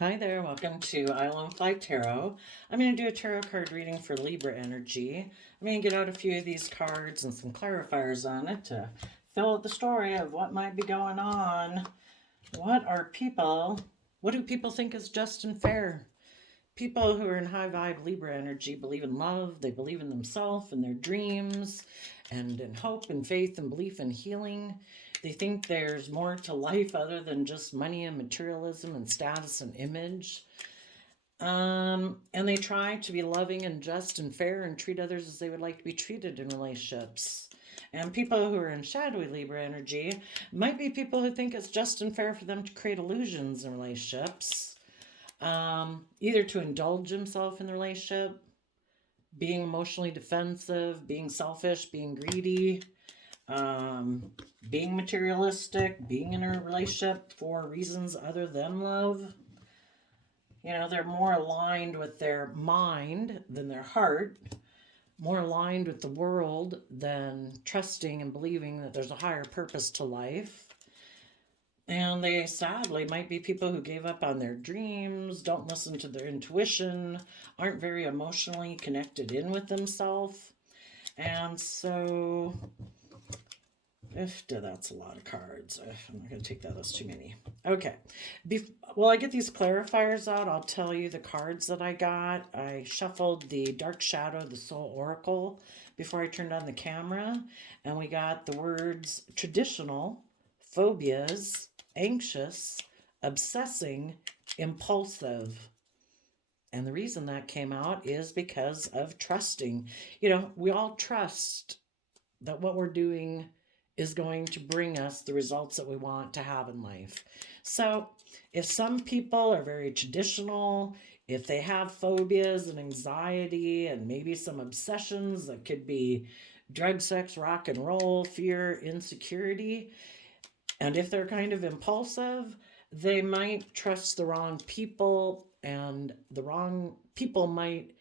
Hi there, welcome to Island Fly Tarot. I'm going to do a tarot card reading for Libra energy. I'm going to get out a few of these cards and some clarifiers on it to fill out the story of what might be going on. What do people think is just and fair? People who are in high vibe Libra energy believe in love, they believe in themselves and their dreams, and in hope and faith and belief in healing. They think there's more to life other than just money and materialism and status and image. And they try to be loving and just and fair and treat others as they would like to be treated in relationships. And people who are in shadowy Libra energy might be people who think it's just and fair for them to create illusions in relationships. Either to indulge himself in the relationship, being emotionally defensive, being selfish, being greedy, being materialistic, being in a relationship for reasons other than love. You know, they're more aligned with their mind than their heart, more aligned with the world than trusting and believing that there's a higher purpose to life. And they sadly might be people who gave up on their dreams, don't listen to their intuition, aren't very emotionally connected in with themselves. And so, that's a lot of cards. I'm not going to take that as too many. Okay. While I get these clarifiers out, I'll tell you the cards that I got. I shuffled the Dark Shadow, the Soul Oracle, before I turned on the camera. And we got the words traditional, phobias, anxious, obsessing, impulsive. And the reason that came out is because of trusting. You know, we all trust that what we're doing is going to bring us the results that we want to have in life. So if some people are very traditional, if they have phobias and anxiety and maybe some obsessions that could be drug, sex, rock and roll, fear, insecurity, and if they're kind of impulsive, they might trust the wrong people, and the wrong people might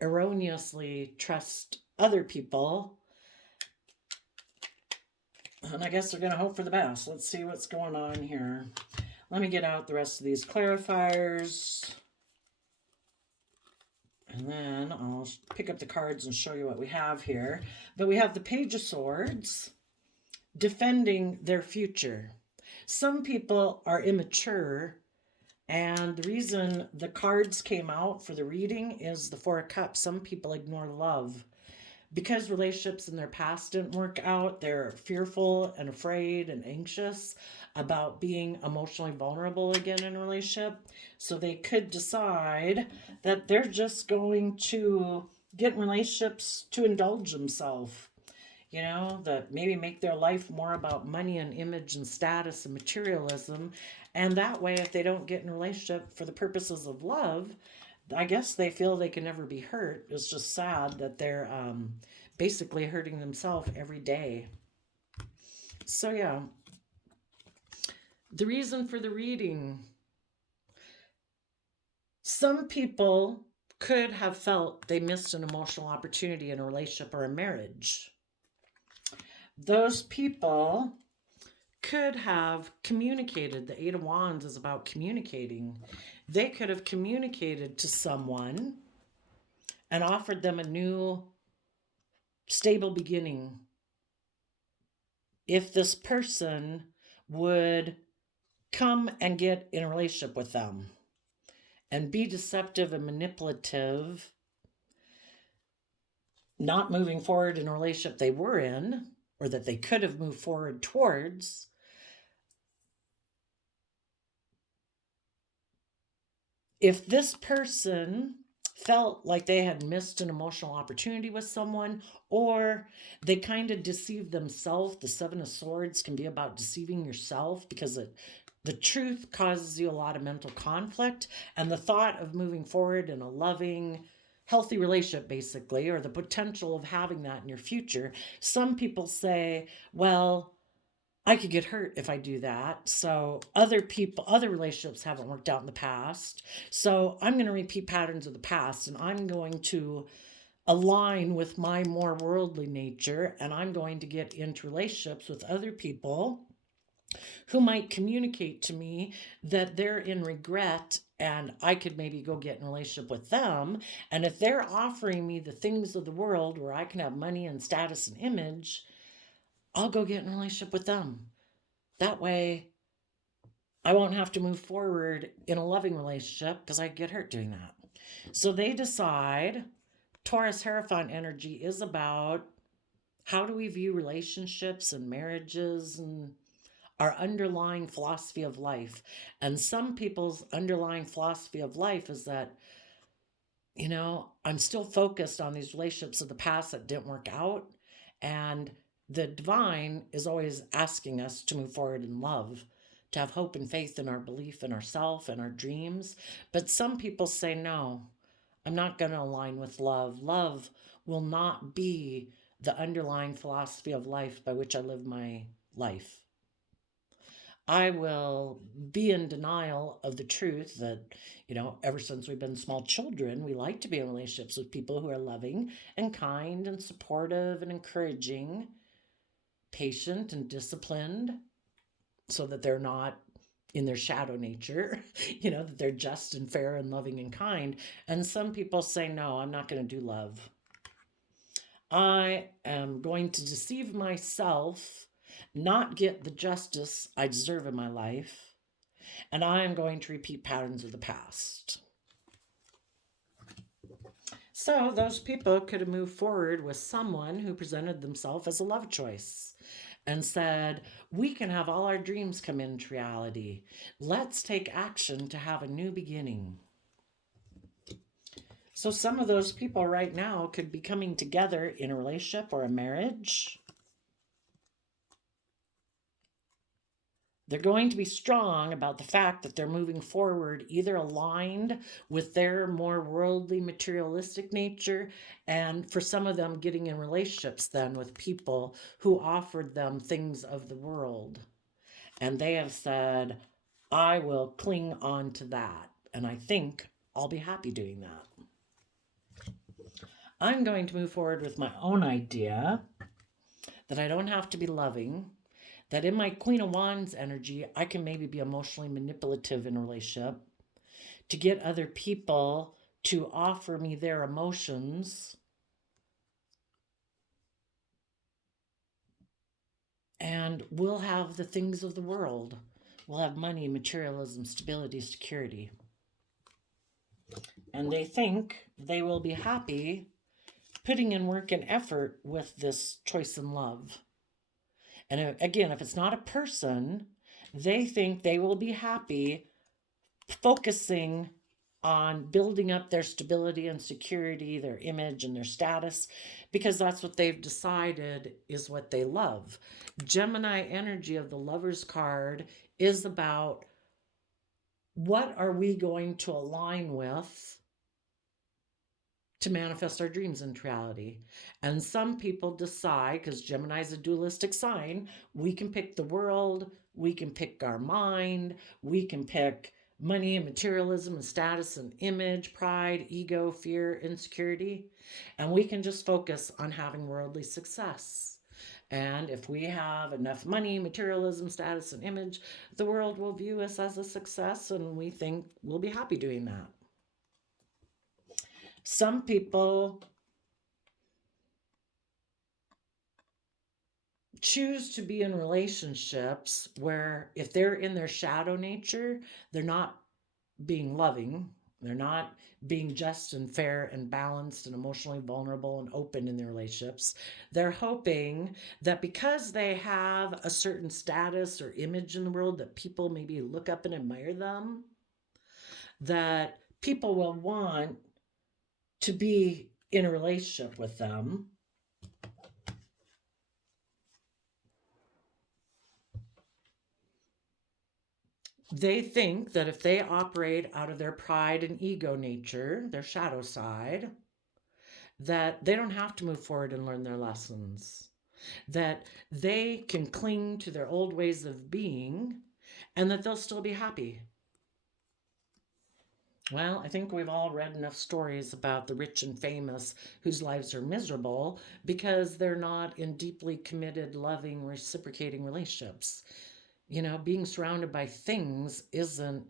erroneously trust other people. And I guess they're going to hope for the best. Let's see what's going on here. Let me get out the rest of these clarifiers. And then I'll pick up the cards and show you what we have here. But we have the Page of Swords, defending their future. Some people are immature, and the reason the cards came out for the reading is the Four of Cups. Some people ignore love. Because relationships in their past didn't work out, they're fearful and afraid and anxious about being emotionally vulnerable again in a relationship. So they could decide that they're just going to get in relationships to indulge themselves. You know, that maybe make their life more about money and image and status and materialism. And that way, if they don't get in a relationship for the purposes of love, I guess they feel they can never be hurt. It's just sad that they're basically hurting themselves every day. So yeah, the reason for the reading. Some people could have felt they missed an emotional opportunity in a relationship or a marriage. Those people could have communicated. The Eight of Wands is about communicating. They could have communicated to someone and offered them a new stable beginning if this person would come and get in a relationship with them and be deceptive and manipulative, not moving forward in a relationship they were in or that they could have moved forward towards. If this person felt like they had missed an emotional opportunity with someone, or they kind of deceived themselves, the Seven of Swords can be about deceiving yourself because the truth causes you a lot of mental conflict, and the thought of moving forward in a loving, healthy relationship, basically, or the potential of having that in your future. Some people say, well, I could get hurt if I do that. So other relationships haven't worked out in the past. So I'm going to repeat patterns of the past, and I'm going to align with my more worldly nature, and I'm going to get into relationships with other people who might communicate to me that they're in regret and I could maybe go get in a relationship with them. And if they're offering me the things of the world where I can have money and status and image, I'll go get in a relationship with them. That way, I won't have to move forward in a loving relationship because I get hurt doing that. So they decide Taurus Hierophant energy is about how do we view relationships and marriages and our underlying philosophy of life. And some people's underlying philosophy of life is that, I'm still focused on these relationships of the past that didn't work out. And the divine is always asking us to move forward in love, to have hope and faith in our belief in ourself and our dreams. But some people say, no, I'm not going to align with love. Love will not be the underlying philosophy of life by which I live my life. I will be in denial of the truth that, ever since we've been small children, we like to be in relationships with people who are loving and kind and supportive and encouraging, patient and disciplined, so that they're not in their shadow nature, that they're just and fair and loving and kind. And some people say, no, I'm not going to do love. I am going to deceive myself, not get the justice I deserve in my life, and I am going to repeat patterns of the past. So those people could have moved forward with someone who presented themselves as a love choice and said, we can have all our dreams come into reality. Let's take action to have a new beginning. So some of those people right now could be coming together in a relationship or a marriage. They're going to be strong about the fact that they're moving forward, either aligned with their more worldly, materialistic nature, and for some of them, getting in relationships then with people who offered them things of the world. And they have said, I will cling on to that. And I think I'll be happy doing that. I'm going to move forward with my own idea that I don't have to be loving, that in my Queen of Wands energy, I can maybe be emotionally manipulative in a relationship to get other people to offer me their emotions. And we'll have the things of the world. We'll have money, materialism, stability, security. And they think they will be happy putting in work and effort with this choice in love. And again, if it's not a person, they think they will be happy focusing on building up their stability and security, their image and their status, because that's what they've decided is what they love. Gemini energy of the Lover's card is about what are we going to align with to manifest our dreams into reality. And some people decide, because Gemini is a dualistic sign, we can pick the world, we can pick our mind, we can pick money and materialism and status and image, pride, ego, fear, insecurity. And we can just focus on having worldly success. And if we have enough money, materialism, status, and image, the world will view us as a success, and we think we'll be happy doing that. Some people choose to be in relationships where if they're in their shadow nature, they're not being loving. They're not being just and fair and balanced and emotionally vulnerable and open in their relationships. They're hoping that because they have a certain status or image in the world that people maybe look up and admire them, that people will want to be in a relationship with them. They think that if they operate out of their pride and ego nature, their shadow side, that they don't have to move forward and learn their lessons, that they can cling to their old ways of being, and that they'll still be happy. Well, I think we've all read enough stories about the rich and famous whose lives are miserable because they're not in deeply committed, loving, reciprocating relationships. Being surrounded by things isn't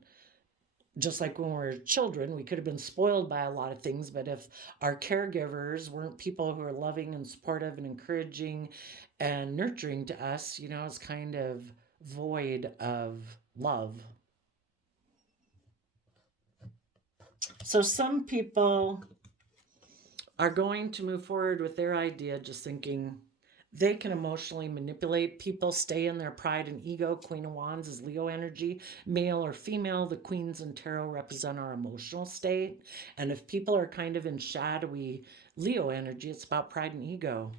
just like when we were children, we could have been spoiled by a lot of things, but if our caregivers weren't people who are loving and supportive and encouraging and nurturing to us, it's kind of void of love. So some people are going to move forward with their idea just thinking they can emotionally manipulate people, stay in their pride and ego. Queen of Wands is Leo energy, male or female. The queens in tarot represent our emotional state. And if people are kind of in shadowy Leo energy, it's about pride and ego.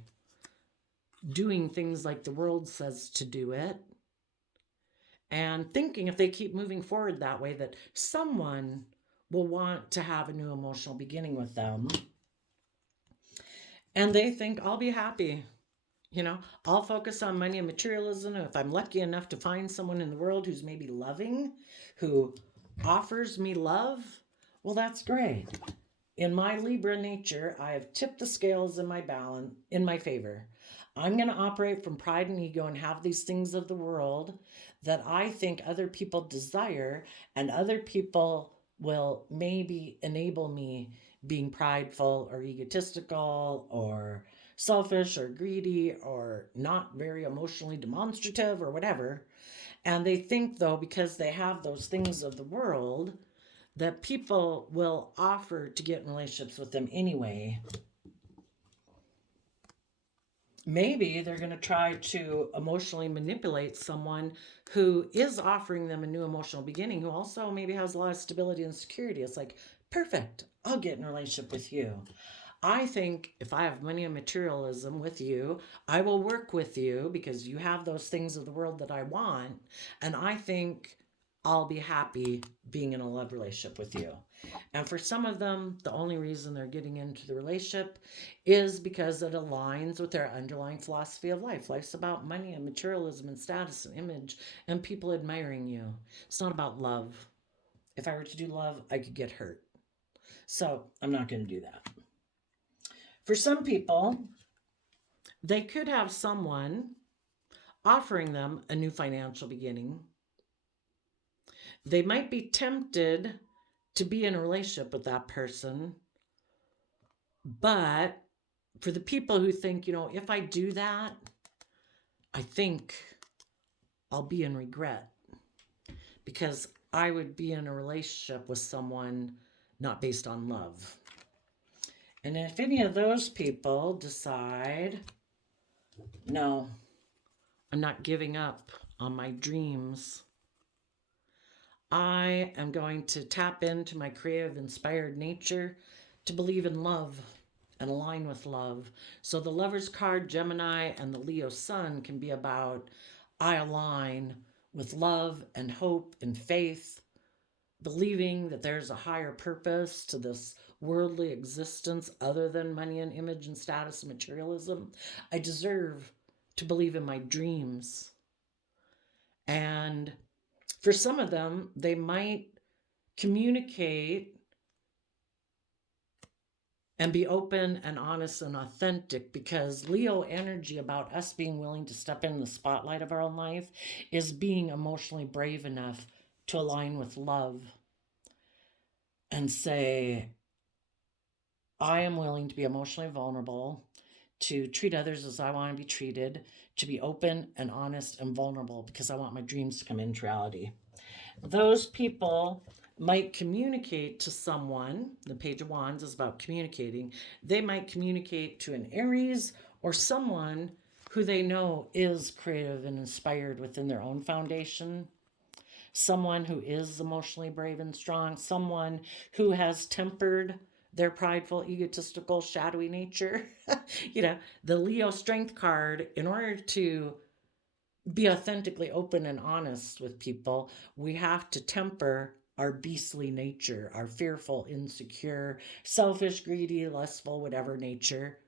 Doing things like the world says to do it. And thinking if they keep moving forward that way, that someone will want to have a new emotional beginning with them. And they think, I'll be happy. I'll focus on money and materialism. And if I'm lucky enough to find someone in the world who's maybe loving, who offers me love, well, that's great. In my Libra nature, I have tipped the scales in my favor. I'm going to operate from pride and ego and have these things of the world that I think other people desire, and other people will maybe enable me being prideful or egotistical or selfish or greedy or not very emotionally demonstrative or whatever. And they think, though, because they have those things of the world, that people will offer to get in relationships with them anyway. Maybe they're going to try to emotionally manipulate someone who is offering them a new emotional beginning, who also maybe has a lot of stability and security. It's like, perfect, I'll get in a relationship with you. I think if I have money and materialism with you, I will work with you because you have those things of the world that I want. And I think I'll be happy being in a love relationship with you. And for some of them, the only reason they're getting into the relationship is because it aligns with their underlying philosophy of life. Life's about money and materialism and status and image and people admiring you. It's not about love. If I were to do love, I could get hurt. So I'm not going to do that. For some people, they could have someone offering them a new financial beginning. They might be tempted to be in a relationship with that person. But for the people who think, if I do that, I think I'll be in regret because I would be in a relationship with someone not based on love. And if any of those people decide, no, I'm not giving up on my dreams, I am going to tap into my creative, inspired nature to believe in love and align with love. So the Lover's card, Gemini, and the Leo Sun can be about, I align with love and hope and faith, believing that there's a higher purpose to this worldly existence other than money and image and status and materialism. I deserve to believe in my dreams. And for some of them, they might communicate and be open and honest and authentic, because Leo energy about us being willing to step in the spotlight of our own life is being emotionally brave enough to align with love and say, I am willing to be emotionally vulnerable, to treat others as I want to be treated, to be open and honest and vulnerable because I want my dreams to come into reality. Those people might communicate to someone. The Page of Wands is about communicating. They might communicate to an Aries or someone who they know is creative and inspired within their own foundation. Someone who is emotionally brave and strong. Someone who has tempered their prideful, egotistical, shadowy nature. The Leo Strength card, in order to be authentically open and honest with people, we have to temper our beastly nature, our fearful, insecure, selfish, greedy, lustful, whatever nature.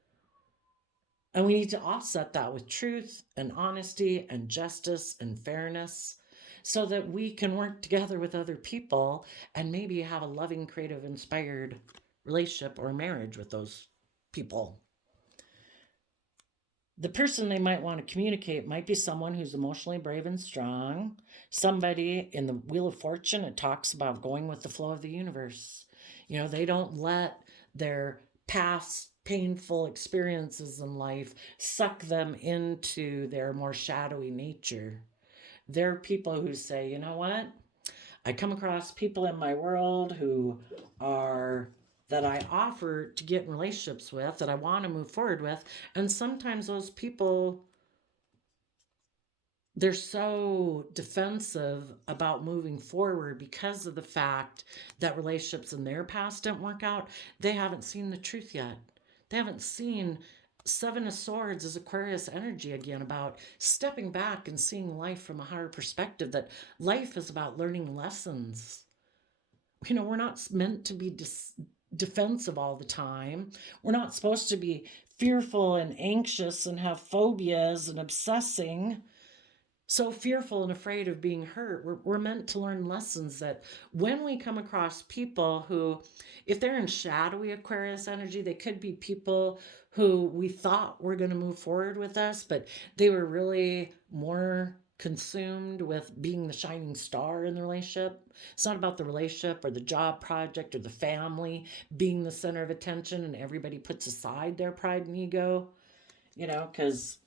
And we need to offset that with truth and honesty and justice and fairness so that we can work together with other people and maybe have a loving, creative, inspired relationship or marriage with those people. the person they might want to communicate might be someone who's emotionally brave and strong. Somebody in the Wheel of Fortune, it talks about going with the flow of the universe. They don't let their past painful experiences in life suck them into their more shadowy nature. They're people who say, you know what? I come across people in my world who are that I offer to get in relationships with, that I want to move forward with. And sometimes those people, they're so defensive about moving forward because of the fact that relationships in their past didn't work out. They haven't seen the truth yet. They haven't seen Seven of Swords is Aquarius energy again, about stepping back and seeing life from a higher perspective, that life is about learning lessons. We're not meant to be defensive all the time. We're not supposed to be fearful and anxious and have phobias and obsessing, so fearful and afraid of being hurt. We're meant to learn lessons, that when we come across people who, if they're in shadowy Aquarius energy, they could be people who we thought were going to move forward with us, but they were really more consumed with being the shining star in the relationship. It's not about the relationship or the job project or the family being the center of attention, and everybody puts aside their pride and ego, because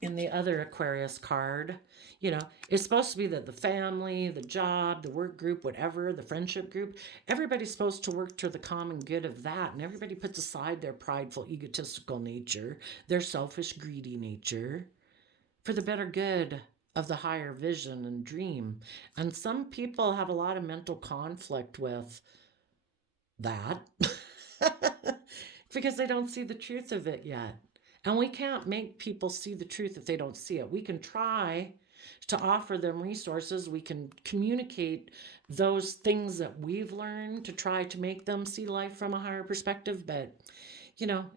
in the other Aquarius card, it's supposed to be that the family, the job, the work group, whatever, the friendship group, everybody's supposed to work to the common good of that. And everybody puts aside their prideful, egotistical nature, their selfish, greedy nature, for the better good of the higher vision and dream. And some people have a lot of mental conflict with that because they don't see the truth of it yet. And we can't make people see the truth if they don't see it. We can try to offer them resources. We can communicate those things that we've learned to try to make them see life from a higher perspective. But,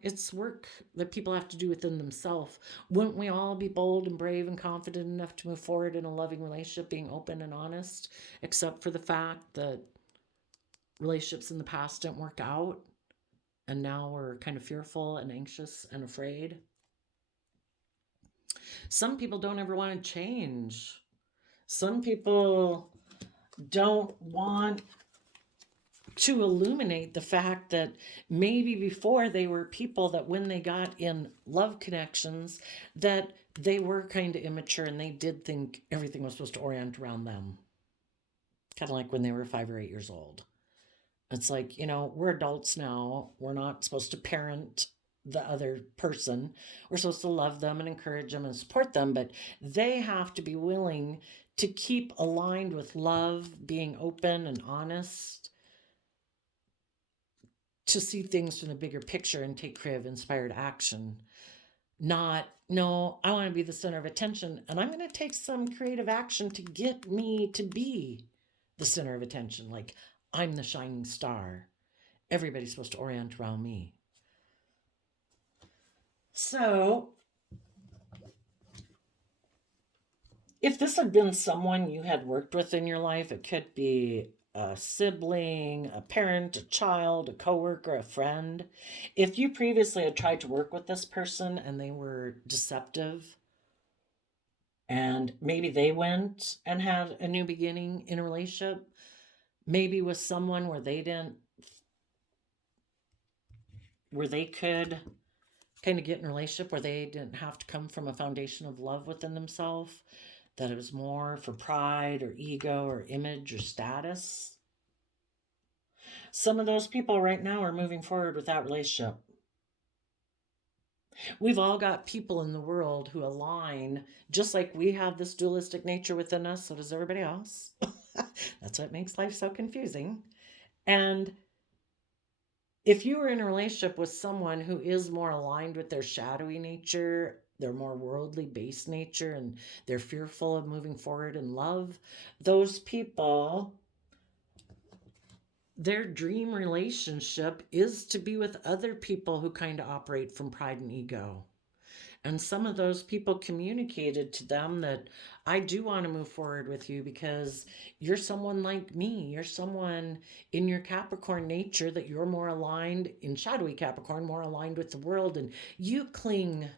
it's work that people have to do within themselves. Wouldn't we all be bold and brave and confident enough to move forward in a loving relationship, being open and honest, except for the fact that relationships in the past didn't work out? And now we're kind of fearful and anxious and afraid. Some people don't ever want to change. Some people don't want to illuminate the fact that maybe before they were people that when they got in love connections, that they were kind of immature and they did think everything was supposed to orient around them. Kind of like when they were 5 or 8 years old. It's like, we're adults now. We're not supposed to parent the other person. We're supposed to love them and encourage them and support them, but they have to be willing to keep aligned with love, being open and honest, to see things from the bigger picture and take creative, inspired action. Not, no, I want to be the center of attention, and I'm going to take some creative action to get me to be the center of attention. Like, I'm the shining star. Everybody's supposed to orient around me. So, if this had been someone you had worked with in your life, it could be a sibling, a parent, a child, a coworker, a friend. If you previously had tried to work with this person and they were deceptive, and maybe they went and had a new beginning in a relationship, maybe with someone where they could kind of get in a relationship where they didn't have to come from a foundation of love within themselves, that it was more for pride or ego or image or status. Some of those people right now are moving forward with that relationship. We've all got people in the world who align, just like we have this dualistic nature within us, so does everybody else. That's what makes life so confusing. And if you were in a relationship with someone who is more aligned with their shadowy nature, their more worldly based nature, and they're fearful of moving forward in love, those people, their dream relationship is to be with other people who kind of operate from pride and ego. And some of those people communicated to them that I do want to move forward with you because you're someone like me. You're someone in your Capricorn nature that you're more aligned, in shadowy Capricorn, more aligned with the world. And you cling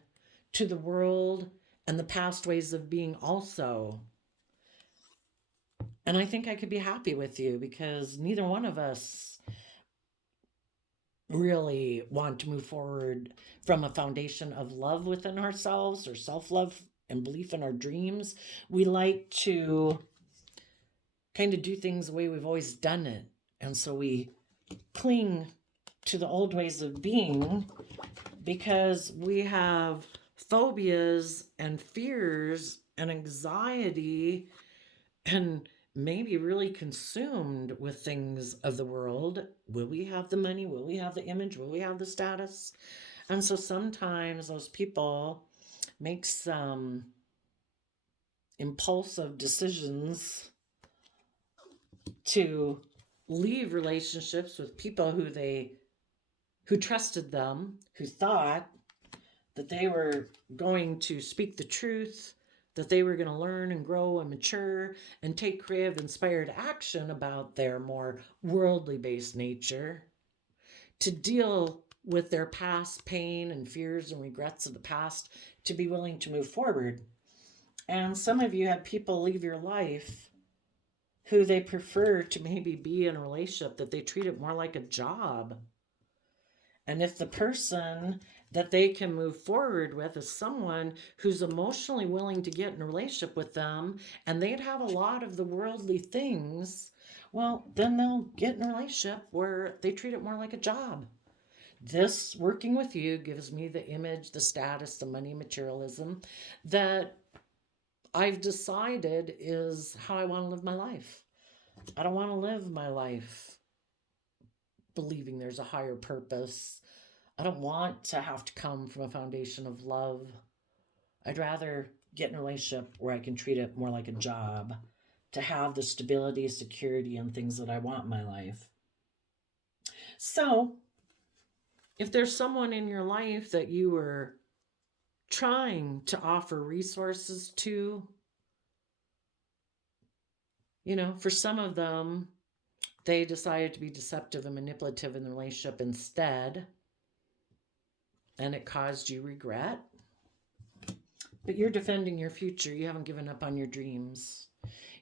to the world and the past ways of being also. And I think I could be happy with you because neither one of us really want to move forward from a foundation of love within ourselves or self-love and belief in our dreams. We like to kind of do things the way we've always done it. And so we cling to the old ways of being because we have phobias and fears and anxiety and maybe really consumed with things of the world. Will we have the money? Will we have the image? Will we have the status? And so sometimes those people make some impulsive decisions to leave relationships with people who trusted them, who thought that they were going to speak the truth, that they were going to learn and grow and mature and take creative, inspired action about their more worldly based nature, to deal with their past pain and fears and regrets of the past, to be willing to move forward. And some of you had people leave your life who they prefer to maybe be in a relationship that they treat it more like a job. And if the person that they can move forward with is someone who's emotionally willing to get in a relationship with them and they'd have a lot of the worldly things, well, then they'll get in a relationship where they treat it more like a job. This working with you gives me the image, the status, the money, materialism that I've decided is how I want to live my life. I don't want to live my life believing there's a higher purpose. I don't want to have to come from a foundation of love. I'd rather get in a relationship where I can treat it more like a job, to have the stability, security, and things that I want in my life. So, if there's someone in your life that you were trying to offer resources to, for some of them, they decided to be deceptive and manipulative in the relationship instead, and it caused you regret. But you're defending your future. You haven't given up on your dreams.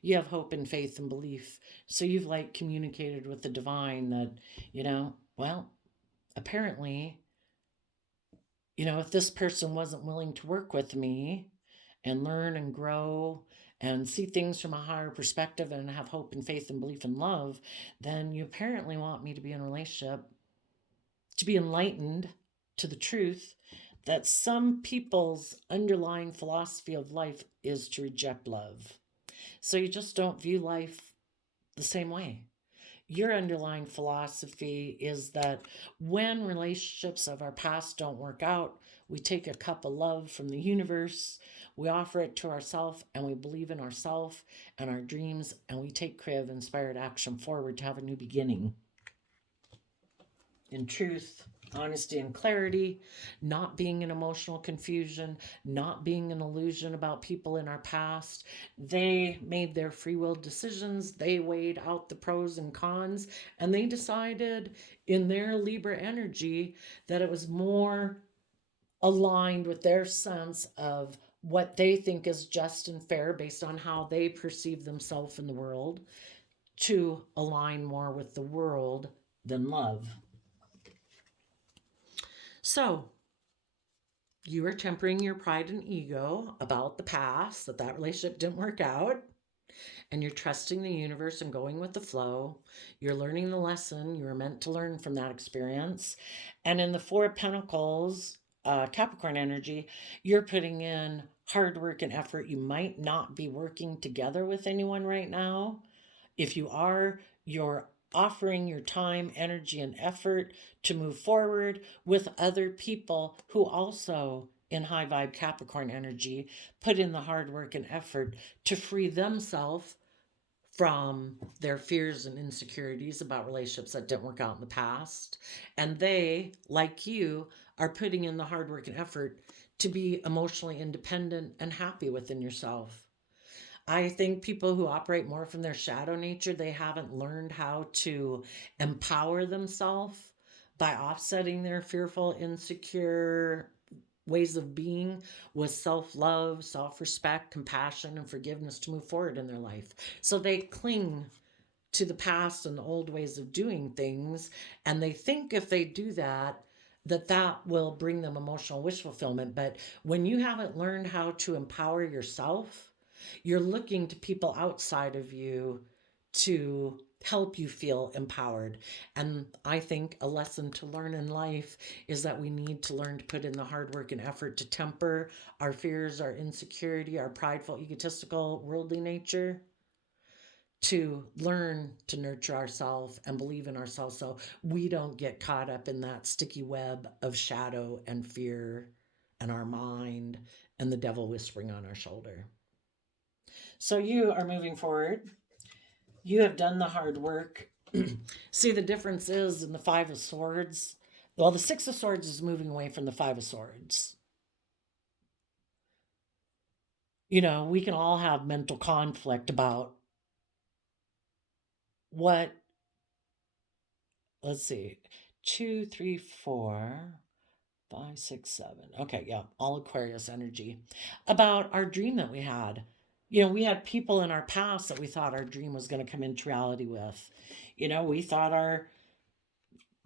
You have hope and faith and belief. So you've communicated with the divine that, well, apparently, if this person wasn't willing to work with me and learn and grow and see things from a higher perspective and have hope and faith and belief and love, then you apparently want me to be in a relationship, to be enlightened to the truth that some people's underlying philosophy of life is to reject love. So you just don't view life the same way. Your underlying philosophy is that when relationships of our past don't work out, we take a cup of love from the universe, we offer it to ourselves, and we believe in ourselves and our dreams, and we take creative, inspired action forward to have a new beginning. In truth, honesty, and clarity, not being in emotional confusion, not being an illusion about people in our past. They made their free will decisions. They weighed out the pros and cons, and they decided in their Libra energy that it was more aligned with their sense of what they think is just and fair based on how they perceive themselves in the world, to align more with the world than love. So, you are tempering your pride and ego about the past, that relationship didn't work out, and you're trusting the universe and going with the flow. You're learning the lesson you were meant to learn from that experience. And in the Four of Pentacles, Capricorn energy, you're putting in hard work and effort. You might not be working together with anyone right now. If you are, you're offering your time, energy, and effort to move forward with other people who also, in high vibe Capricorn energy, put in the hard work and effort to free themselves from their fears and insecurities about relationships that didn't work out in the past. And they, like you, are putting in the hard work and effort to be emotionally independent and happy within yourself. I think people who operate more from their shadow nature, they haven't learned how to empower themselves by offsetting their fearful, insecure ways of being with self-love, self-respect, compassion, and forgiveness to move forward in their life. So they cling to the past and the old ways of doing things, and they think if they do that, that will bring them emotional wish fulfillment. But when you haven't learned how to empower yourself, you're looking to people outside of you to help you feel empowered. And I think a lesson to learn in life is that we need to learn to put in the hard work and effort to temper our fears, our insecurity, our prideful, egotistical, worldly nature, to learn to nurture ourselves and believe in ourselves so we don't get caught up in that sticky web of shadow and fear and our mind and the devil whispering on our shoulder. So you are moving forward. You have done the hard work. See, the difference is in the Five of Swords. Well, the Six of Swords is moving away from the Five of Swords. You know, we can all have mental conflict about what, let's see, 2, 3, 4, 5, 6, 7. Okay, yeah, all Aquarius energy. About our dream that we had. You know, we had people in our past that we thought our dream was going to come into reality with. You know, we thought our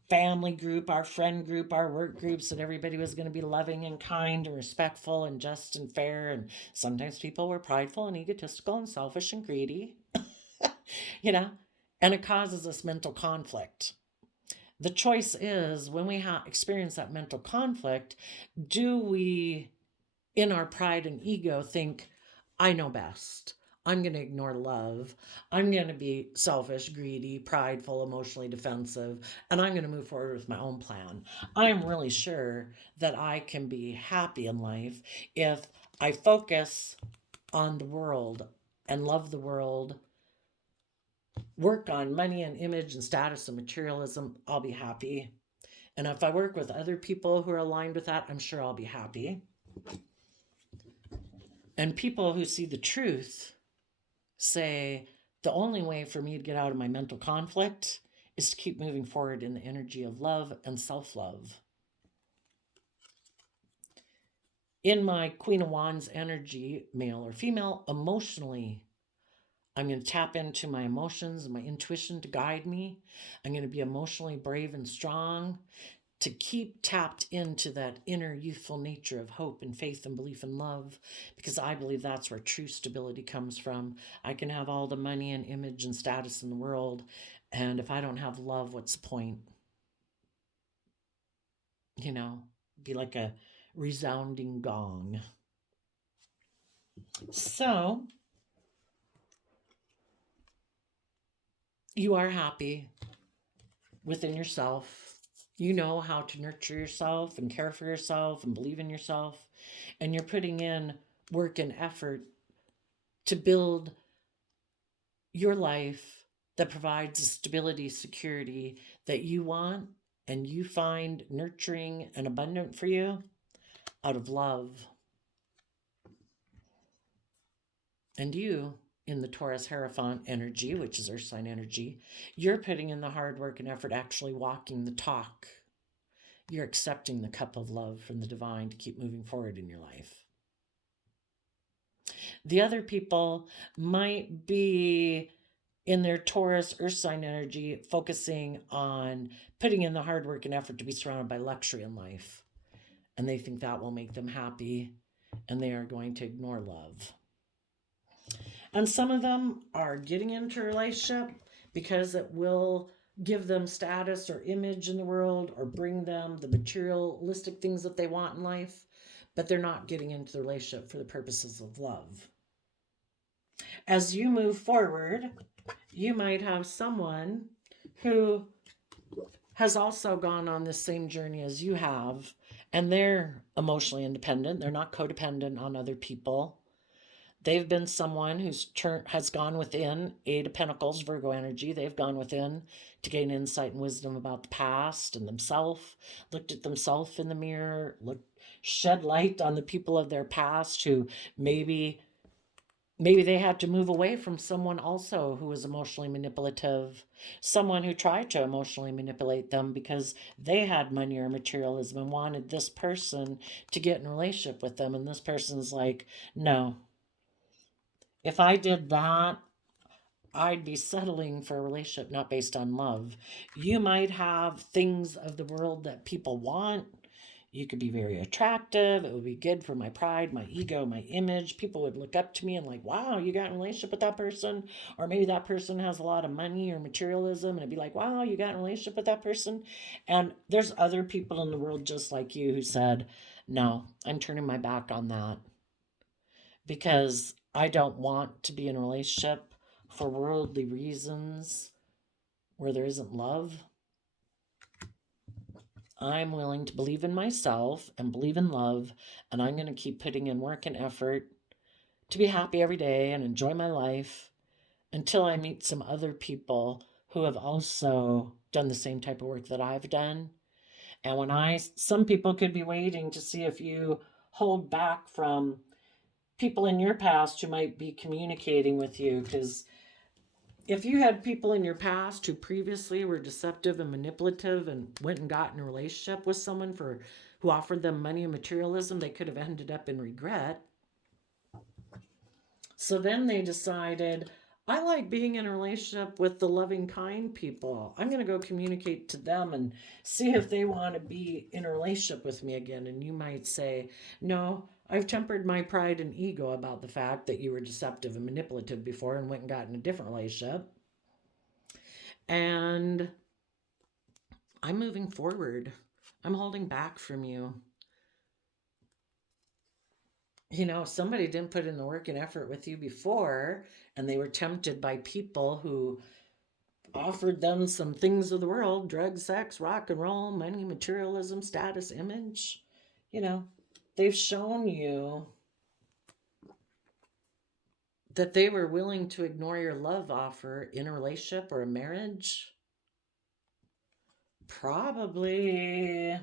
family group, our friend group, our work groups, that everybody was going to be loving and kind and respectful and just and fair. And sometimes people were prideful and egotistical and selfish and greedy, you know, and it causes us mental conflict. The choice is when we experience that mental conflict, do we, in our pride and ego, think, I know best? I'm going to ignore love. I'm going to be selfish, greedy, prideful, emotionally defensive, and I'm going to move forward with my own plan. I'm really sure that I can be happy in life if I focus on the world and love the world, work on money and image and status and materialism. I'll be happy. And if I work with other people who are aligned with that, I'm sure I'll be happy. And people who see the truth say, the only way for me to get out of my mental conflict is to keep moving forward in the energy of love and self-love. In my Queen of Wands energy, male or female, emotionally, I'm going to tap into my emotions and my intuition to guide me. I'm going to be emotionally brave and strong, to keep tapped into that inner youthful nature of hope and faith and belief and love, because I believe that's where true stability comes from. I can have all the money and image and status in the world, and if I don't have love, what's the point? You know, be like a resounding gong. So, you are happy within yourself. You know how to nurture yourself and care for yourself and believe in yourself. And you're putting in work and effort to build your life that provides the stability, security that you want and you find nurturing and abundant for you out of love. And you, in the Taurus Hierophant energy, which is earth sign energy, you're putting in the hard work and effort actually walking the talk. You're accepting the cup of love from the divine to keep moving forward in your life. The other people might be in their Taurus earth sign energy, focusing on putting in the hard work and effort to be surrounded by luxury in life. And they think that will make them happy, and they are going to ignore love. And some of them are getting into a relationship because it will give them status or image in the world or bring them the materialistic things that they want in life, but they're not getting into the relationship for the purposes of love. As you move forward, you might have someone who has also gone on this same journey as you have, and they're emotionally independent. They're not codependent on other people. They've been someone who's has gone within, Eight of Pentacles, Virgo energy. They've gone within to gain insight and wisdom about the past and themselves, looked at themselves in the mirror, shed light on the people of their past who maybe Maybe they had to move away from someone also who was emotionally manipulative, someone who tried to emotionally manipulate them because they had money or materialism and wanted this person to get in a relationship with them. And this person's like, no, if I did that, I'd be settling for a relationship not based on love. You might have things of the world that people want. You could be very attractive. It would be good for my pride, my ego, my image. People would look up to me and like, wow, you got in a relationship with that person. Or maybe that person has a lot of money or materialism. And it'd be like, wow, you got in a relationship with that person. And there's other people in the world just like you who said, no, I'm turning my back on that because I don't want to be in a relationship for worldly reasons where there isn't love. I'm willing to believe in myself and believe in love, and I'm going to keep putting in work and effort to be happy every day and enjoy my life until I meet some other people who have also done the same type of work that I've done. And some people could be waiting to see if you hold back from people in your past who might be communicating with you, because if you had people in your past who previously were deceptive and manipulative and went and got in a relationship with someone for who offered them money and materialism, they could have ended up in regret. So then they decided, I like being in a relationship with the loving, kind people. I'm going to go communicate to them and see if they want to be in a relationship with me again. And you might say, no, I've tempered my pride and ego about the fact that you were deceptive and manipulative before and went and got in a different relationship. And I'm moving forward. I'm holding back from you. You know, if somebody didn't put in the work and effort with you before and they were tempted by people who offered them some things of the world, drugs, sex, rock and roll, money, materialism, status, image, you know, they've shown you that they were willing to ignore your love offer in a relationship or a marriage. Probably.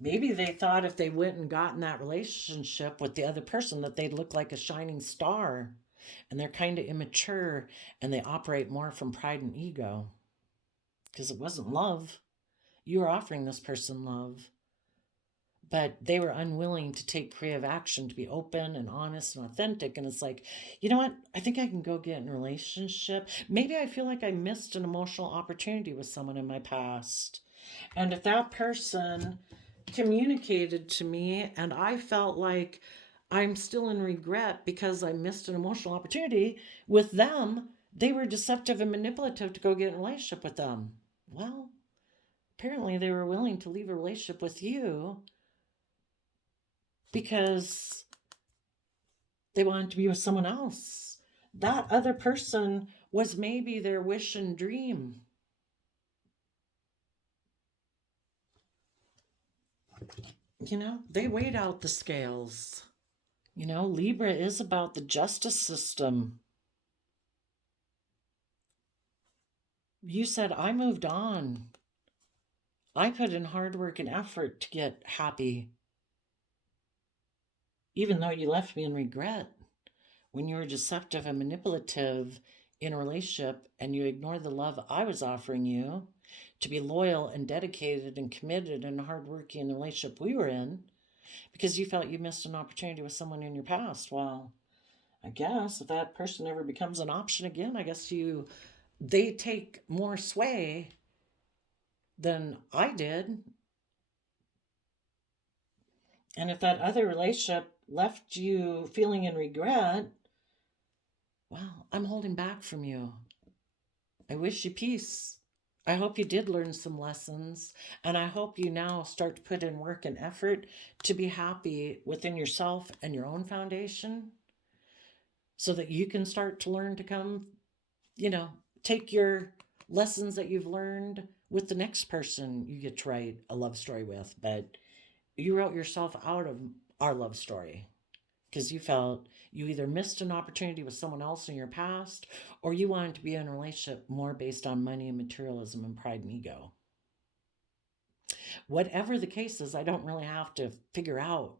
Maybe they thought if they went and got in that relationship with the other person that they'd look like a shining star. And they're kind of immature and they operate more from pride and ego because it wasn't love. You were offering this person love, but they were unwilling to take creative action to be open and honest and authentic. And it's like, you know what? I think I can go get in a relationship. Maybe I feel like I missed an emotional opportunity with someone in my past. And if that person communicated to me and I felt like I'm still in regret because I missed an emotional opportunity with them, they were deceptive and manipulative to go get in a relationship with them. Well, apparently they were willing to leave a relationship with you because they wanted to be with someone else. That other person was maybe their wish and dream. You know, they weighed out the scales. You know, Libra is about the justice system. You said, I moved on. I put in hard work and effort to get happy. Even though you left me in regret when you were deceptive and manipulative in a relationship and you ignored the love I was offering you to be loyal and dedicated and committed and hardworking in the relationship we were in because you felt you missed an opportunity with someone in your past. Well, I guess if that person ever becomes an option again, I guess they take more sway than I did. And if that other relationship left you feeling in regret, well, I'm holding back from you. I wish you peace. I hope you did learn some lessons, and I hope you now start to put in work and effort to be happy within yourself and your own foundation so that you can start to learn to come, take your lessons that you've learned with the next person you get to write a love story with. But you wrote yourself out of our love story because you felt you either missed an opportunity with someone else in your past or you wanted to be in a relationship more based on money and materialism and pride and ego. Whatever the case is, I don't really have to figure out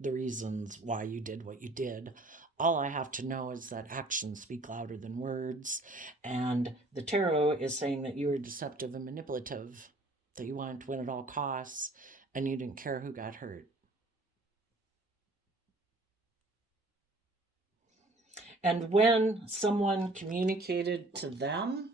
the reasons why you did what you did. All I have to know is that actions speak louder than words. And the tarot is saying that you were deceptive and manipulative, that you wanted to win at all costs, and you didn't care who got hurt. And when someone communicated to them,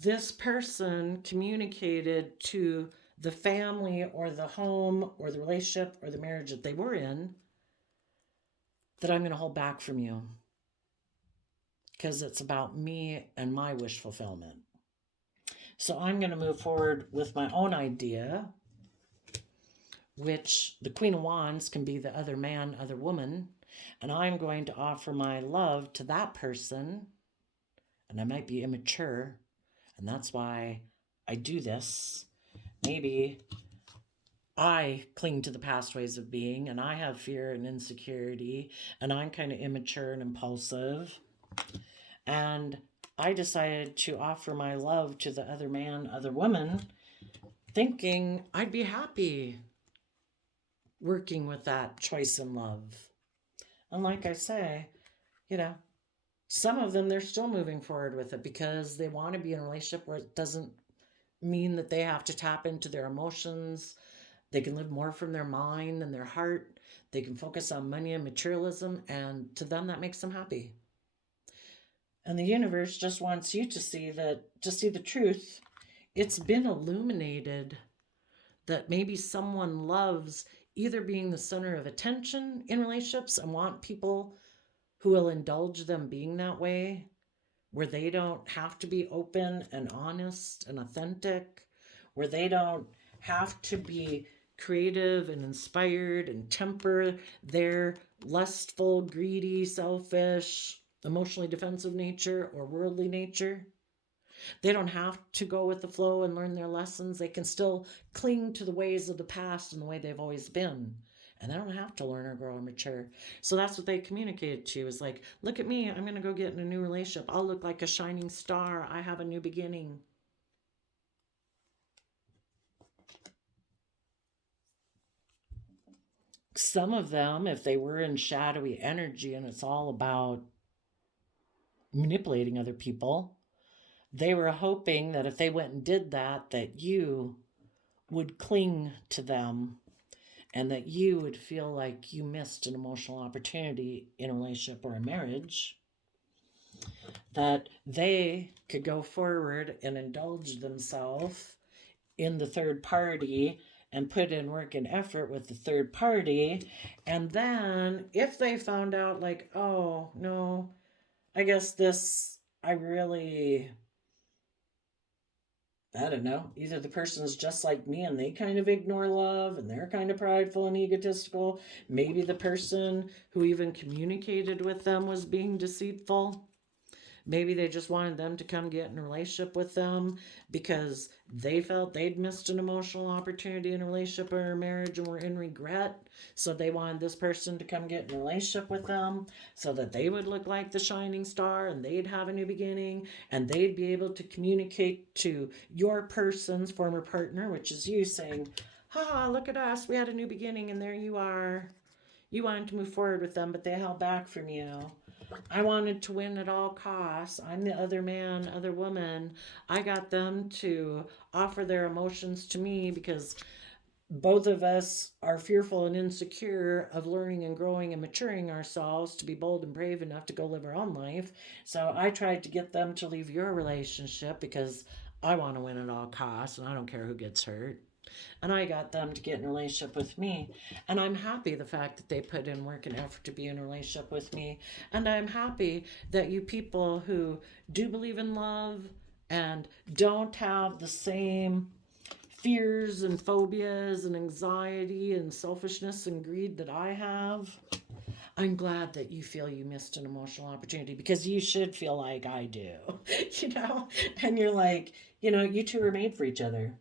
this person communicated to the family or the home or the relationship or the marriage that they were in that I'm going to hold back from you because it's about me and my wish fulfillment. So I'm going to move forward with my own idea, which the Queen of Wands can be the other man, other woman, and I'm going to offer my love to that person, and I might be immature, and that's why I do this. Maybe I cling to the past ways of being, and I have fear and insecurity, and I'm kind of immature and impulsive. And I decided to offer my love to the other man, other woman, thinking I'd be happy working with that choice in love. And like I say, some of them, they're still moving forward with it because they want to be in a relationship where it doesn't mean that they have to tap into their emotions. They can live more from their mind and their heart. They can focus on money and materialism, and to them that makes them happy. And the universe just wants you to see the truth. It's been illuminated that maybe someone loves either being the center of attention in relationships and want people who will indulge them being that way, where they don't have to be open and honest and authentic, where they don't have to be creative and inspired and temper their lustful, greedy, selfish, emotionally defensive nature or worldly nature. They don't have to go with the flow and learn their lessons. They can still cling to the ways of the past and the way they've always been. And they don't have to learn or grow or mature. So that's what they communicated to, is like, look at me, I'm going to go get in a new relationship. I'll look like a shining star. I have a new beginning. Some of them, if they were in shadowy energy and it's all about manipulating other people, they were hoping that if they went and did that, that you would cling to them and that you would feel like you missed an emotional opportunity in a relationship or a marriage, that they could go forward and indulge themselves in the third party and put in work and effort with the third party. And then if they found out like, oh, no, I guess I don't know, either the person's just like me and they kind of ignore love and they're kind of prideful and egotistical. Maybe the person who even communicated with them was being deceitful. Maybe they just wanted them to come get in a relationship with them because they felt they'd missed an emotional opportunity in a relationship or a marriage and were in regret. So they wanted this person to come get in a relationship with them so that they would look like the shining star and they'd have a new beginning and they'd be able to communicate to your person's former partner, which is you, saying, ha, look at us, we had a new beginning and there you are. You wanted to move forward with them, but they held back from you. I wanted to win at all costs. I'm the other man, other woman. I got them to offer their emotions to me because both of us are fearful and insecure of learning and growing and maturing ourselves to be bold and brave enough to go live our own life. So I tried to get them to leave your relationship because I want to win at all costs and I don't care who gets hurt. And I got them to get in a relationship with me. And I'm happy the fact that they put in work and effort to be in a relationship with me. And I'm happy that you people who do believe in love and don't have the same fears and phobias and anxiety and selfishness and greed that I have, I'm glad that you feel you missed an emotional opportunity, because you should feel like I do, and you're like, you two are made for each other.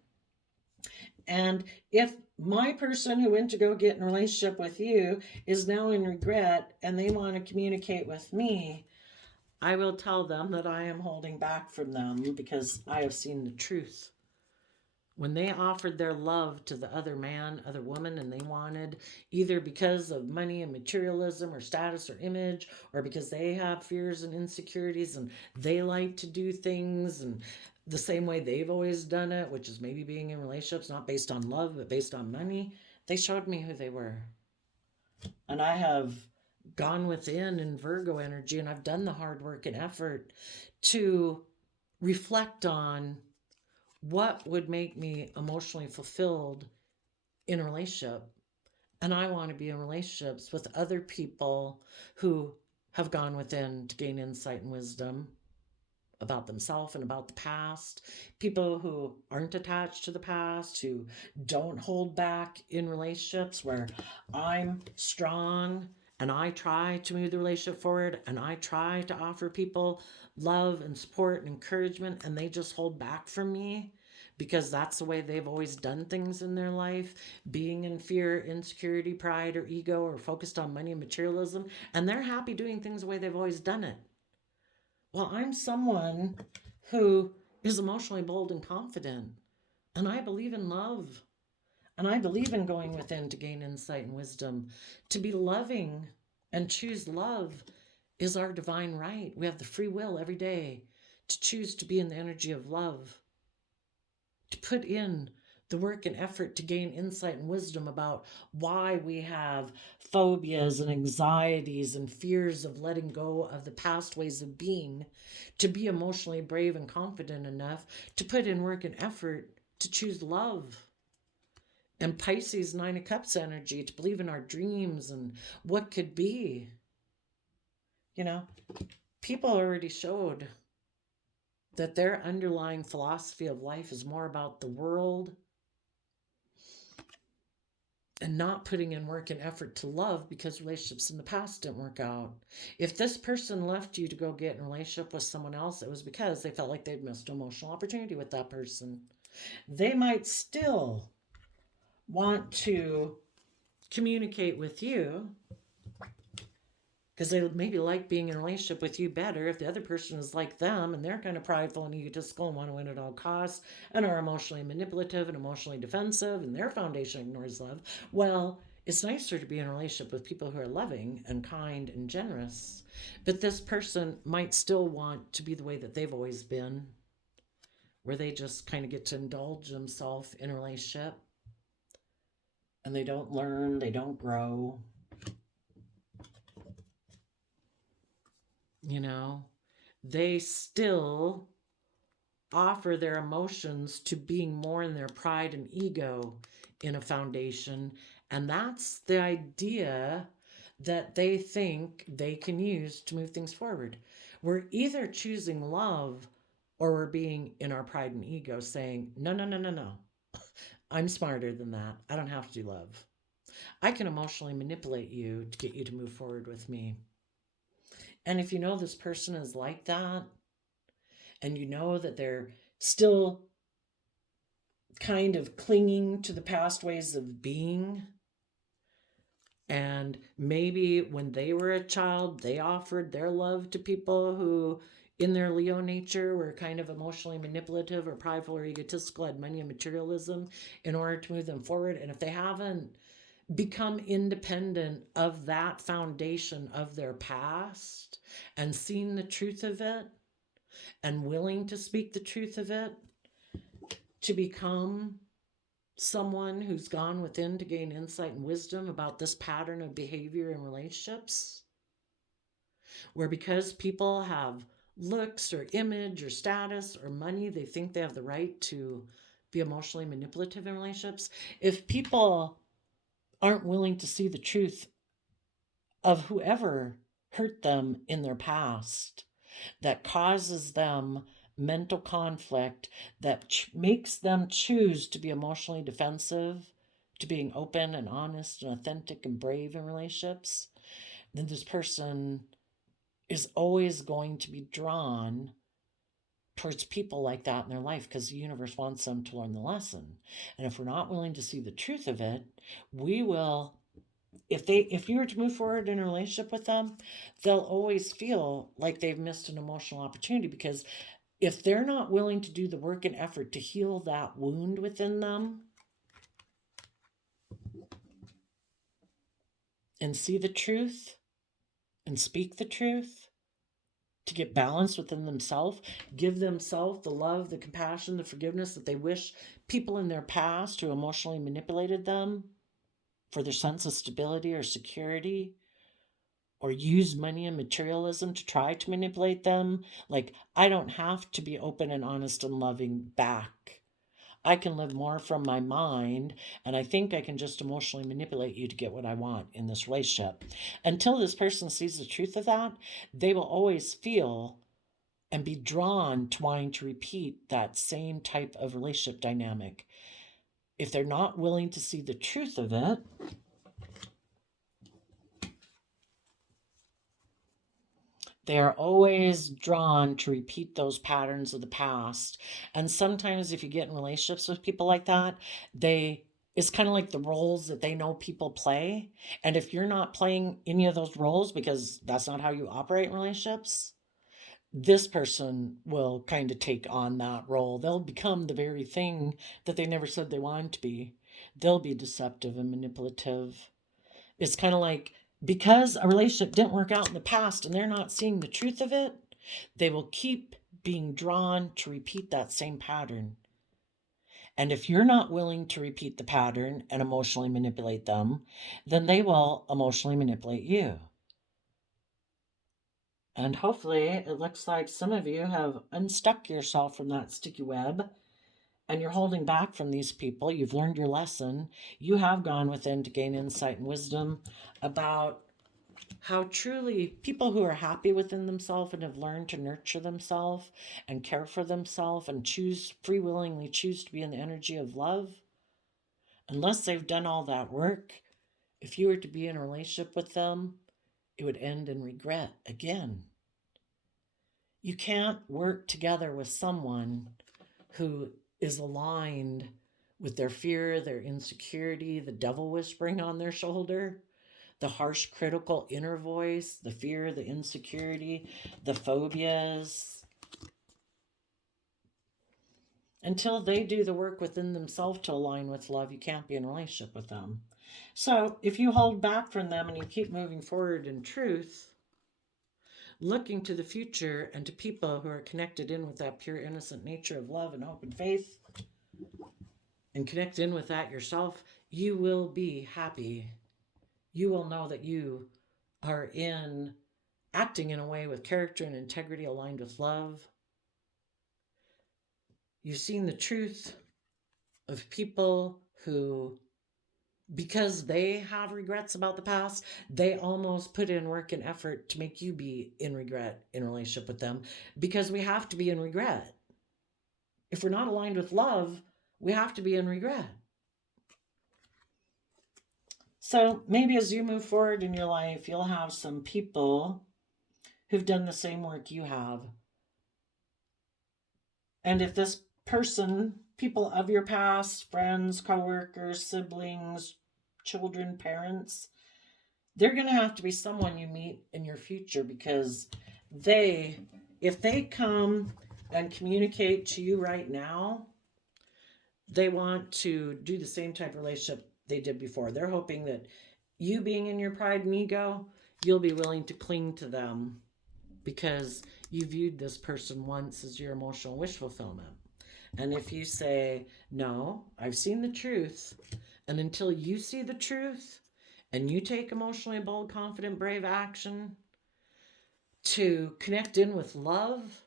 And if my person who went to go get in a relationship with you is now in regret and they want to communicate with me, I will tell them that I am holding back from them because I have seen the truth when they offered their love to the other man, other woman, and they wanted, either because of money and materialism or status or image, or because they have fears and insecurities and they like to do things and the same way they've always done it, which is maybe being in relationships not based on love but based on money, they showed me who they were. And I have gone within in Virgo energy, and I've done the hard work and effort to reflect on what would make me emotionally fulfilled in a relationship. And I want to be in relationships with other people who have gone within to gain insight and wisdom about themselves and about the past. People who aren't attached to the past, who don't hold back in relationships, where I'm strong and I try to move the relationship forward and I try to offer people love and support and encouragement, and they just hold back from me because that's the way they've always done things in their life, being in fear, insecurity, pride, or ego, or focused on money and materialism, and they're happy doing things the way they've always done it. Well, I'm someone who is emotionally bold and confident, and I believe in love, and I believe in going within to gain insight and wisdom. To be loving and choose love is our divine right. We have the free will every day to choose to be in the energy of love, to put in the work and effort to gain insight and wisdom about why we have phobias and anxieties and fears of letting go of the past ways of being, to be emotionally brave and confident enough to put in work and effort to choose love. And Pisces, Nine of Cups energy, to believe in our dreams and what could be. You know, people already showed that their underlying philosophy of life is more about the world and not putting in work and effort to love because relationships in the past didn't work out. If this person left you to go get in a relationship with someone else, it was because they felt like they'd missed an emotional opportunity with that person. They might still want to communicate with you because they maybe like being in a relationship with you better if the other person is like them and they're kind of prideful and egotistical and want to win at all costs and are emotionally manipulative and emotionally defensive and their foundation ignores love. Well, it's nicer to be in a relationship with people who are loving and kind and generous, but this person might still want to be the way that they've always been, where they just kind of get to indulge themselves in a relationship and they don't learn, they don't grow. You know, they still offer their emotions to being more in their pride and ego in a foundation. And that's the idea that they think they can use to move things forward. We're either choosing love or we're being in our pride and ego saying, no, no, no, no, no. I'm smarter than that. I don't have to do love. I can emotionally manipulate you to get you to move forward with me. And if you know this person is like that, and you know that they're still kind of clinging to the past ways of being, and maybe when they were a child, they offered their love to people who, in their Leo nature, were kind of emotionally manipulative or prideful or egotistical, had money and materialism in order to move them forward. And if they haven't become independent of that foundation of their past and seen the truth of it and willing to speak the truth of it, to become someone who's gone within to gain insight and wisdom about this pattern of behavior in relationships, where because people have looks or image or status or money, they think they have the right to be emotionally manipulative in relationships. If people aren't willing to see the truth of whoever hurt them in their past, that causes them mental conflict, that makes them choose to be emotionally defensive, to being open and honest and authentic and brave in relationships, then this person is always going to be drawn towards people like that in their life because the universe wants them to learn the lesson. And if we're not willing to see the truth of it, we will, if you were to move forward in a relationship with them, they'll always feel like they've missed an emotional opportunity because if they're not willing to do the work and effort to heal that wound within them and see the truth and speak the truth, to get balance within themselves, give themselves the love, the compassion, the forgiveness that they wish people in their past who emotionally manipulated them for their sense of stability or security, or use money and materialism to try to manipulate them. Like, I don't have to be open and honest and loving back. I can live more from my mind, and I think I can just emotionally manipulate you to get what I want in this relationship. Until this person sees the truth of that, they will always feel and be drawn to wanting to repeat that same type of relationship dynamic. If they're not willing to see the truth of it, they are always drawn to repeat those patterns of the past. And sometimes if you get in relationships with people like that, it's kind of like the roles that they know people play. And if you're not playing any of those roles, because that's not how you operate in relationships, this person will kind of take on that role. They'll become the very thing that they never said they wanted to be. They'll be deceptive and manipulative. It's kind of like, because a relationship didn't work out in the past and they're not seeing the truth of it, they will keep being drawn to repeat that same pattern. And if you're not willing to repeat the pattern and emotionally manipulate them, then they will emotionally manipulate you. And hopefully, it looks like some of you have unstuck yourself from that sticky web and you're holding back from these people. You've learned your lesson. You have gone within to gain insight and wisdom about how truly people who are happy within themselves and have learned to nurture themselves and care for themselves and free willingly choose to be in the energy of love, unless they've done all that work, if you were to be in a relationship with them, it would end in regret again. You can't work together with someone who is aligned with their fear, their insecurity, the devil whispering on their shoulder, the harsh, critical inner voice, the fear, the insecurity, the phobias. Until they do the work within themselves to align with love, you can't be in a relationship with them. So if you hold back from them and you keep moving forward in truth, looking to the future and to people who are connected in with that pure, innocent nature of love and hope and faith, and connect in with that yourself, you will be happy. You will know that you are acting in a way with character and integrity aligned with love. You've seen the truth of people who, because they have regrets about the past, they almost put in work and effort to make you be in regret in relationship with them, because we have to be in regret. If we're not aligned with love, we have to be in regret. So maybe as you move forward in your life, you'll have some people who've done the same work you have. And if this person, people of your past, friends, coworkers, siblings, children, parents, they're going to have to be someone you meet in your future, because if they come and communicate to you right now, they want to do the same type of relationship they did before. They're hoping that you, being in your pride and ego, you'll be willing to cling to them because you viewed this person once as your emotional wish fulfillment. And if you say, no, I've seen the truth, and until you see the truth and you take emotionally bold, confident, brave action to connect in with love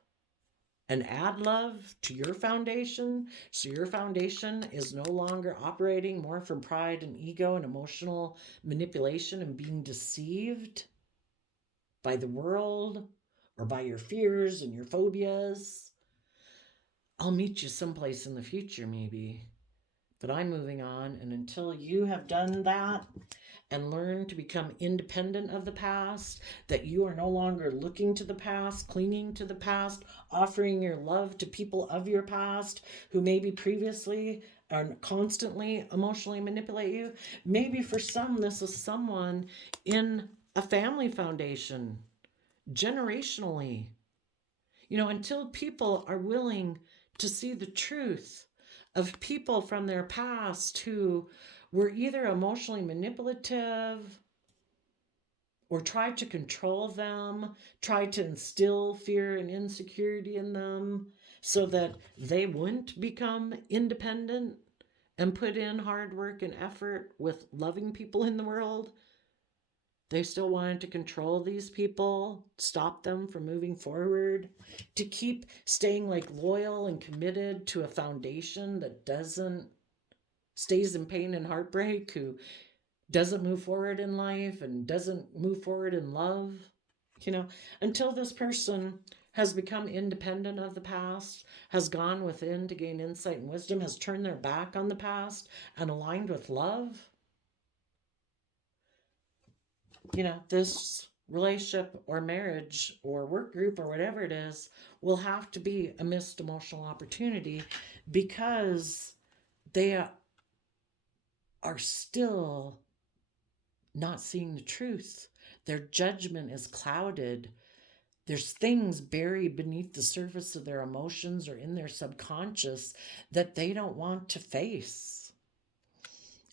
and add love to your foundation, so your foundation is no longer operating more from pride and ego and emotional manipulation and being deceived by the world or by your fears and your phobias, I'll meet you someplace in the future maybe. But I'm moving on, and until you have done that and learn to become independent of the past, that you are no longer looking to the past, clinging to the past, offering your love to people of your past who maybe previously and constantly emotionally manipulate you. Maybe for some, this is someone in a family foundation, generationally. until people are willing to see the truth of people from their past who were either emotionally manipulative or tried to control them, tried to instill fear and insecurity in them so that they wouldn't become independent and put in hard work and effort with loving people in the world. They still wanted to control these people, stop them from moving forward, to keep staying like loyal and committed to a foundation that stays in pain and heartbreak, who doesn't move forward in life and doesn't move forward in love, until this person has become independent of the past, has gone within to gain insight and wisdom, has turned their back on the past and aligned with love. This relationship or marriage or work group or whatever it is will have to be a missed emotional opportunity, because they are still not seeing the truth. Their judgment is clouded. There's things buried beneath the surface of their emotions or in their subconscious that they don't want to face.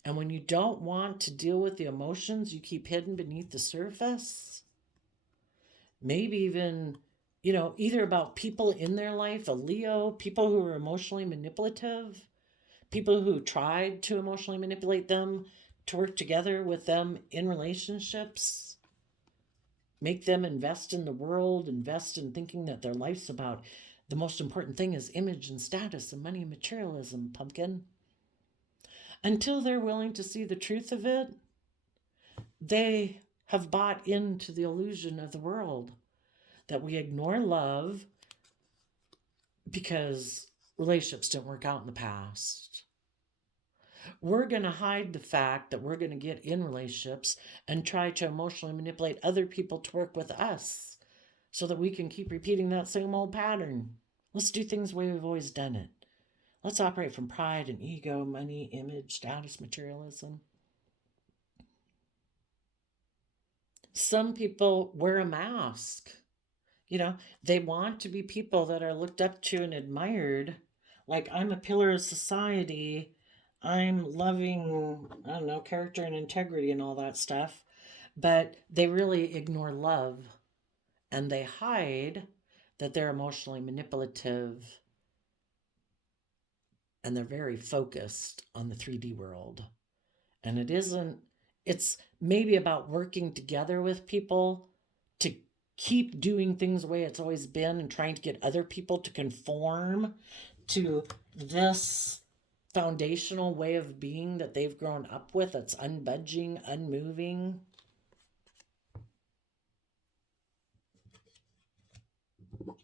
And when you don't want to deal with the emotions you keep hidden beneath the surface, maybe even, either about people in their life, a Leo, people who are emotionally manipulative, people who tried to emotionally manipulate them, to work together with them in relationships, make them invest in the world, invest in thinking that their life's about the most important thing is image and status and money and materialism, pumpkin. Until they're willing to see the truth of it, they have bought into the illusion of the world that we ignore love because relationships didn't work out in the past. We're going to hide the fact that we're going to get in relationships and try to emotionally manipulate other people to work with us so that we can keep repeating that same old pattern. Let's do things the way we've always done it. Let's operate from pride and ego, money, image, status, materialism. Some people wear a mask. They want to be people that are looked up to and admired. Like, I'm a pillar of society. I'm loving, character and integrity and all that stuff. But they really ignore love. And they hide that they're emotionally manipulative. And they're very focused on the 3D world. And it's maybe about working together with people to keep doing things the way it's always been and trying to get other people to conform to this foundational way of being that they've grown up with, that's unbudging, unmoving.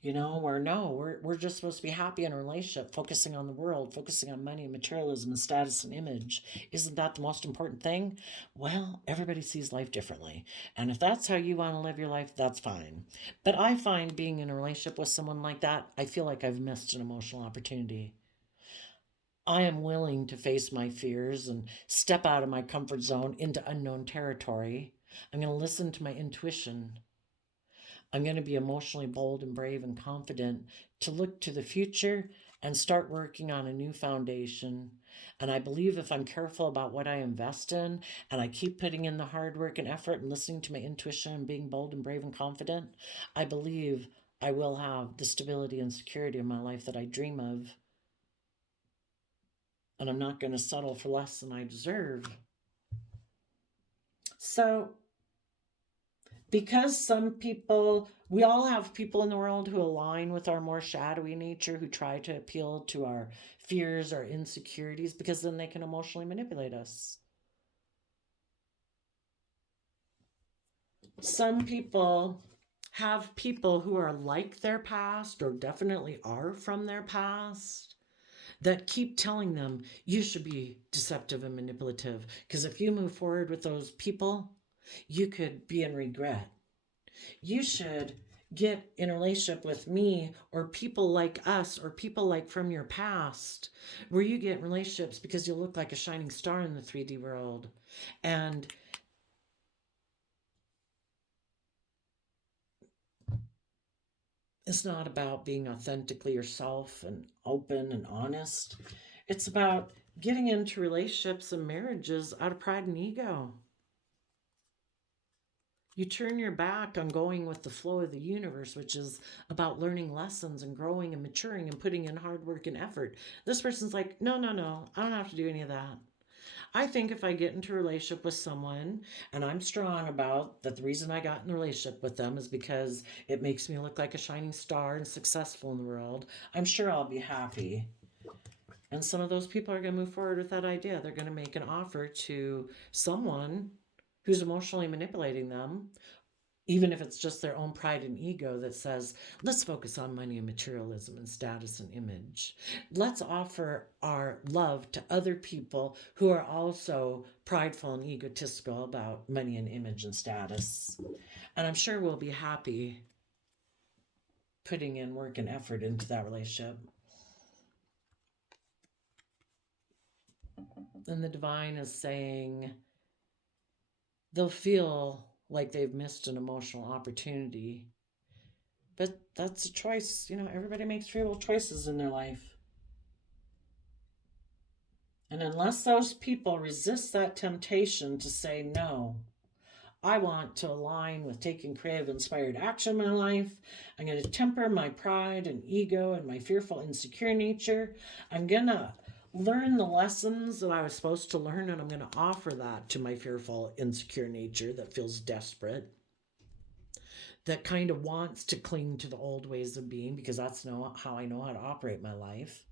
We're just supposed to be happy in a relationship, focusing on the world, focusing on money and materialism and status and image. Isn't that the most important thing? Well, everybody sees life differently. And if that's how you want to live your life, that's fine. But I find being in a relationship with someone like that, I feel like I've missed an emotional opportunity. I am willing to face my fears and step out of my comfort zone into unknown territory. I'm going to listen to my intuition. I'm going to be emotionally bold and brave and confident to look to the future and start working on a new foundation. And I believe if I'm careful about what I invest in and I keep putting in the hard work and effort and listening to my intuition and being bold and brave and confident, I believe I will have the stability and security in my life that I dream of. And I'm not going to settle for less than I deserve. So, because we all have people in the world who align with our more shadowy nature, who try to appeal to our fears, our insecurities, because then they can emotionally manipulate us. Some people have people who are like their past, or definitely are from their past, that keep telling them you should be deceptive and manipulative, because if you move forward with those people, you could be in regret. You should get in a relationship with me or people like us or people like from your past, where you get relationships because you look like a shining star in the 3D world. And It's not about being authentically yourself and open and honest. It's about getting into relationships and marriages out of pride and ego. You turn your back on going with the flow of the universe, which is about learning lessons and growing and maturing and putting in hard work and effort. This person's like, no, no, no, I don't have to do any of that. I think if I get into a relationship with someone and I'm strong about that, the reason I got in a relationship with them is because it makes me look like a shining star and successful in the world, I'm sure I'll be happy. And some of those people are going to move forward with that idea. They're going to make an offer to someone who's emotionally manipulating them, even if it's just their own pride and ego that says, let's focus on money and materialism and status and image. Let's offer our love to other people who are also prideful and egotistical about money and image and status. And I'm sure we'll be happy putting in work and effort into that relationship. And the divine is saying they'll feel like they've missed an emotional opportunity. But that's a choice. You know, everybody makes free will choices in their life. And unless those people resist that temptation to say, no, I want to align with taking creative, inspired action in my life. I'm going to temper my pride and ego and my fearful, insecure nature. I'm going to learn the lessons that I was supposed to learn, and I'm going to offer that to my fearful, insecure nature that feels desperate, that kind of wants to cling to the old ways of being because that's how I know how to operate my life.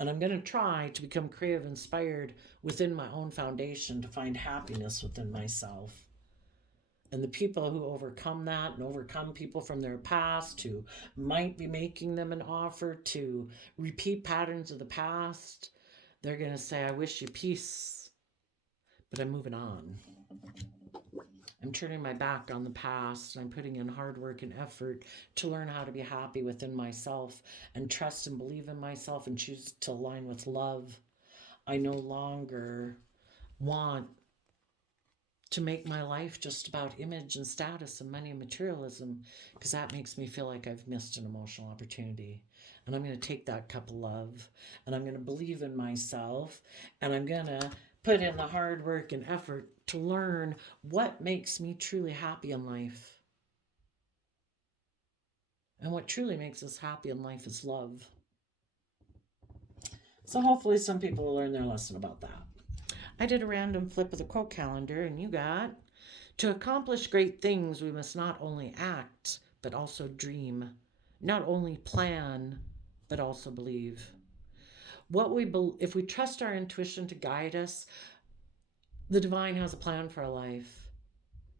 And I'm going to try to become creative, inspired within my own foundation to find happiness within myself. And the people who overcome that and overcome people from their past who might be making them an offer to repeat patterns of the past, they're going to say, I wish you peace, but I'm moving on. I'm turning my back on the past, and I'm putting in hard work and effort to learn how to be happy within myself and trust and believe in myself and choose to align with love. I no longer want to make my life just about image and status and money and materialism, because that makes me feel like I've missed an emotional opportunity. And I'm going to take that cup of love, and I'm going to believe in myself, and I'm going to put in the hard work and effort to learn what makes me truly happy in life. And what truly makes us happy in life is love. So hopefully some people will learn their lesson about that. I did a random flip of the quote calendar, and you got, to accomplish great things, we must not only act, but also dream. Not only plan, but also believe. If we trust our intuition to guide us, the divine has a plan for our life.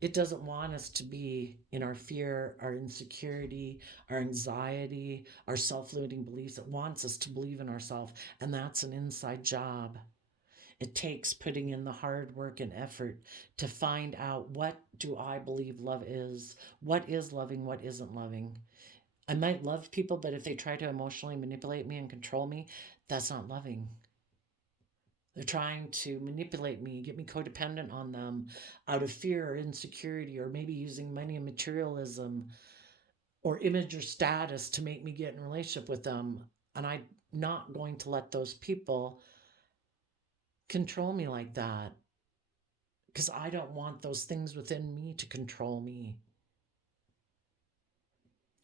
It doesn't want us to be in our fear, our insecurity, our anxiety, our self-limiting beliefs. It wants us to believe in ourselves, and that's an inside job. It takes putting in the hard work and effort to find out, what do I believe love is? What is loving? What isn't loving? I might love people, but if they try to emotionally manipulate me and control me, that's not loving. They're trying to manipulate me, get me codependent on them out of fear or insecurity, or maybe using money and materialism or image or status to make me get in a relationship with them. And I'm not going to let those people control me like that, because I don't want those things within me to control me.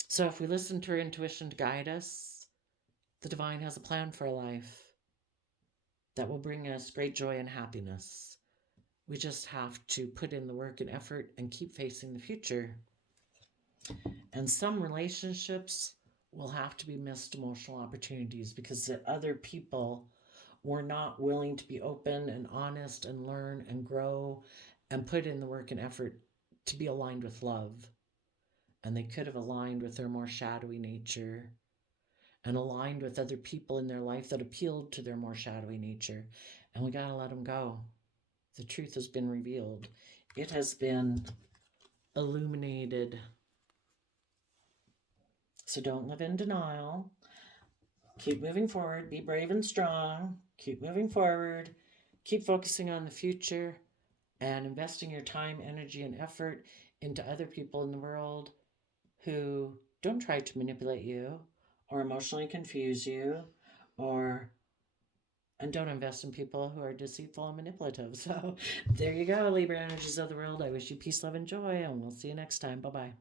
So if we listen to our intuition to guide us, the divine has a plan for our life that will bring us great joy and happiness. We just have to put in the work and effort and keep facing the future. And some relationships will have to be missed emotional opportunities because the other people were not willing to be open and honest and learn and grow and put in the work and effort to be aligned with love. And they could have aligned with their more shadowy nature and aligned with other people in their life that appealed to their more shadowy nature. And we got to let them go. The truth has been revealed. It has been illuminated. So don't live in denial. Keep moving forward. Be brave and strong. Keep moving forward. Keep focusing on the future and investing your time, energy, and effort into other people in the world who don't try to manipulate you or emotionally confuse you and don't invest in people who are deceitful and manipulative. So there you go, Libra energies of the world. I wish you peace, love, and joy, and we'll see you next time. Bye-bye.